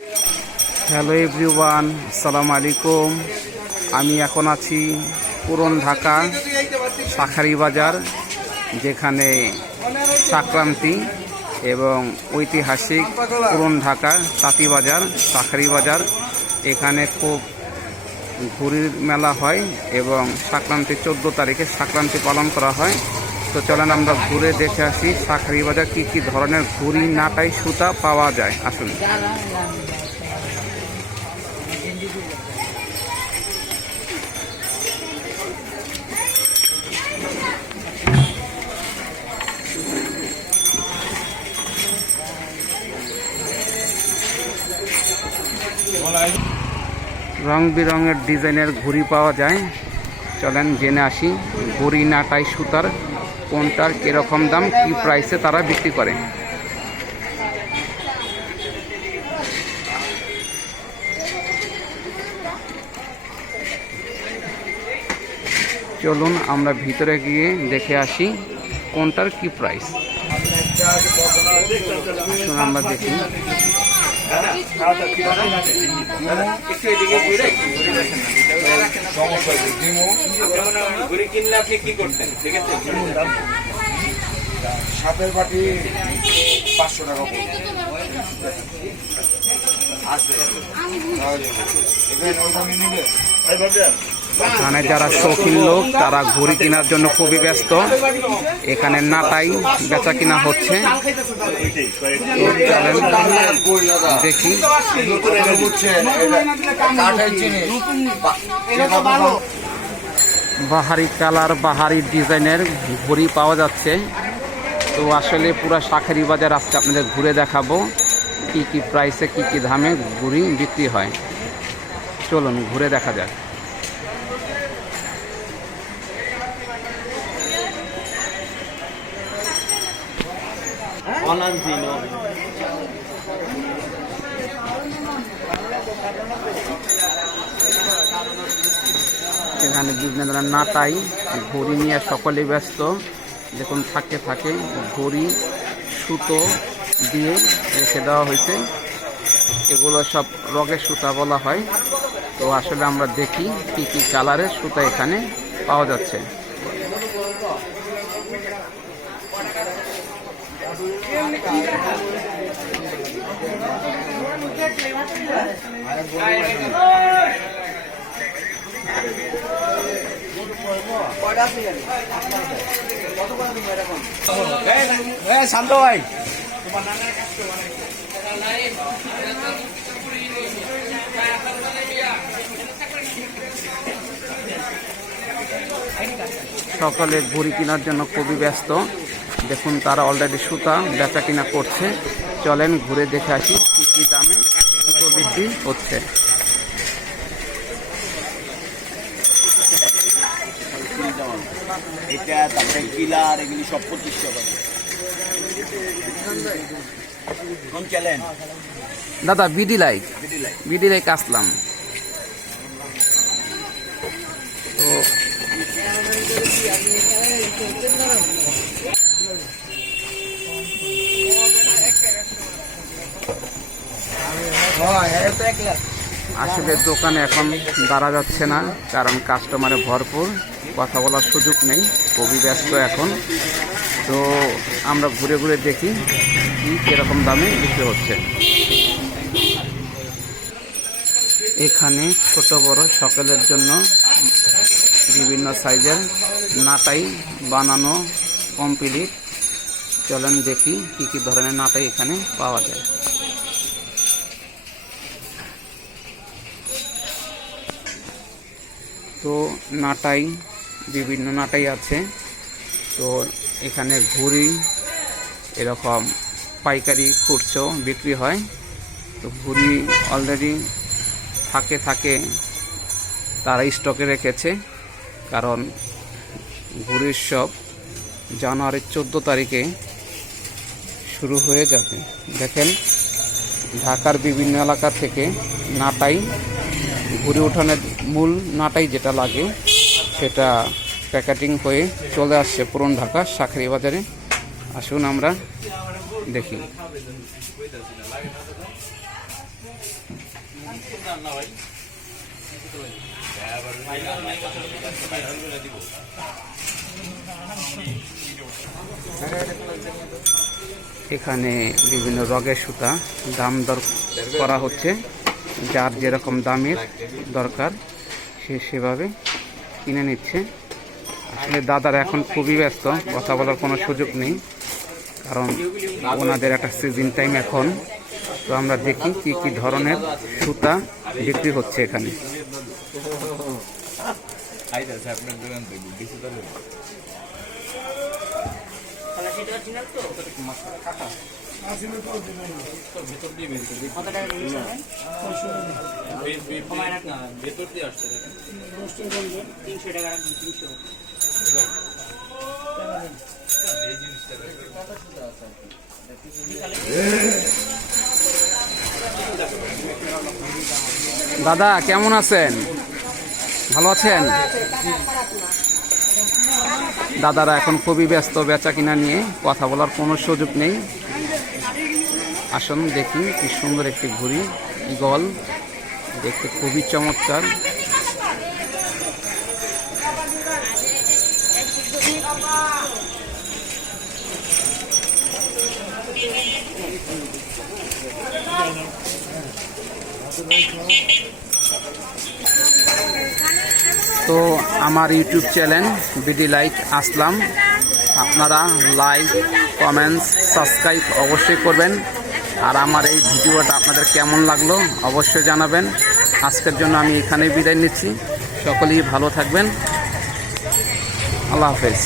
Hello everyone, আসসালামু আলাইকুম। আমি এখন আছি পুরান ঢাকা শাঁখারী বাজার, যেখানে সংক্রান্তি এবং ঐতিহাসিক পুরান ঢাকা তাঁতি বাজার শাঁখারী বাজার। এখানে খুব ঘুড়ির মেলা হয় এবং সংক্রান্তি 14 তারিখে সংক্রান্তি পালন করা হয়। তো চলেন আমরা ঘুরে দেখে আসি শাঁখারী বাজার কী কী ধরনের ঘুড়ি, নাটাই, সুতা পাওয়া যায়। আসুন। রং বেরঙের ডিজাইনের ঘুড়ি পাওয়া যায়। চলেন জেনে আসি ঘুড়ি, নাটাই, সুতার কোনটার কীরকম দাম, কি প্রাইসে তারা বিক্রি করে। চলুন আমরা ভিতরে গিয়ে দেখে আসি কোনটার কি প্রাইস। আসুন আমরা দেখি। সাপের বাটি 500 টাকা এখানে যারা শৌখিন লোক তারা ঘুড়ি কেনার জন্য খুবই ব্যস্ত। এখানে নাটাই বেচা কিনা হচ্ছে। দেখি বাহারি কালার, বাহারি ডিজাইনের ঘুড়ি পাওয়া যাচ্ছে। তো আসলে পুরো শাঁখারী বাজার আজকে আপনাদের ঘুরে দেখাবো কি কি প্রাইসে, কি কি দামে ঘুড়ি বিক্রি হয়। চলুন ঘুরে দেখা যাক। এখানে বিভিন্ন ধরনের নাটাই, ঘড়ি নিয়ে সকলে ব্যস্ত। দেখুন থাকে থাকে ঘড়ি সুতো দিয়ে রেখে দেওয়া হয়েছে। এগুলো সব রগের সুতা বলা হয়। তো আসলে আমরা দেখি কি কি কালারের সুতা এখানে পাওয়া যাচ্ছে। শান্ত ভাই, সকলে ঘুড়ি কেনার জন্য খুবই ব্যস্ত। দেখুন তারা অলরেডি সুতা বেচা কিনা করছে। চলেন ঘুরে দেখে আসি কি কি দামে সুতো বিক্রি হচ্ছে। এটা তারপরে গিলার এগুলি সব 25 টাকা। কোন চ্যালেঞ্জ দাদা? বিডি লাইক আসলাম। তো আসলে দোকানে এখন দাঁড়া যাচ্ছে না, কারণ কাস্টমারে ভরপুর, কথা বলার সুযোগ নেই, খুবই ব্যস্ত এখন। তো আমরা ঘুরে ঘুরে দেখি কি কিরকম দামে বিক্রি হচ্ছে। এখানে ছোট বড় সকলের জন্য বিভিন্ন সাইজের নাটাই বানানো কমপ্লিট। চলেন দেখি কি কি ধরনের নাটাই এখানে পাওয়া যায়। তো নাটাই, বিভিন্ন নাটাই আছে। তো এখানে ঘুড়ি এরকম পাইকারি খুচরো বিক্রি হয়। তো ঘুড়ি অলরেডি থাকে থাকে তারা স্টকে রেখেছে, কারণ ঘুড়ির সব জানুয়ারির 14 তারিখে শুরু হয়ে যাবে। দেখেন ঢাকার বিভিন্ন এলাকা থেকে নাটাই, ঘুড়ি উঠানের মূল নাটাই যেটা লাগে সেটা প্যাকেটিং হয়ে চলে আসছে পুরান ঢাকা শাঁখারী বাজারে। আসুন আমরা দেখি। এখানে বিভিন্ন রগের সুতা দাম দর করা হচ্ছে, যার যেরকম দামের দরকার সে সেভাবে কিনে নিচ্ছে। আসলে দাদারা এখন খুবই ব্যস্ত, কথা বলার কোনো সুযোগ নেই, কারণ ওনাদের একটা সিজন টাইম এখন। তো আমরা দেখি কি কি ধরনের সুতা বিক্রি হচ্ছে এখানে। দাদা কেমন আছেন? ভালো আছেন? দাদারা এখন খুবই ব্যস্ত বেচা কিনা নিয়ে, কথা বলার কোনো সুযোগ নেই। আসুন দেখি কি সুন্দর একটি ঘুড়ি, গল, দেখতে খুবই চমৎকার। তো আমার ইউটিউব চ্যানেল বিডি লাইট আসলাম, আপনারা লাইক, কমেন্টস, সাবস্ক্রাইব অবশ্যই করবেন। আর আমার এই ভিডিওটা আপনাদের কেমন লাগলো অবশ্যই জানাবেন। আজকের জন্য আমি এখানেই বিদায় নিচ্ছি, সকলেই ভালো থাকবেন, আল্লাহ হাফেজ।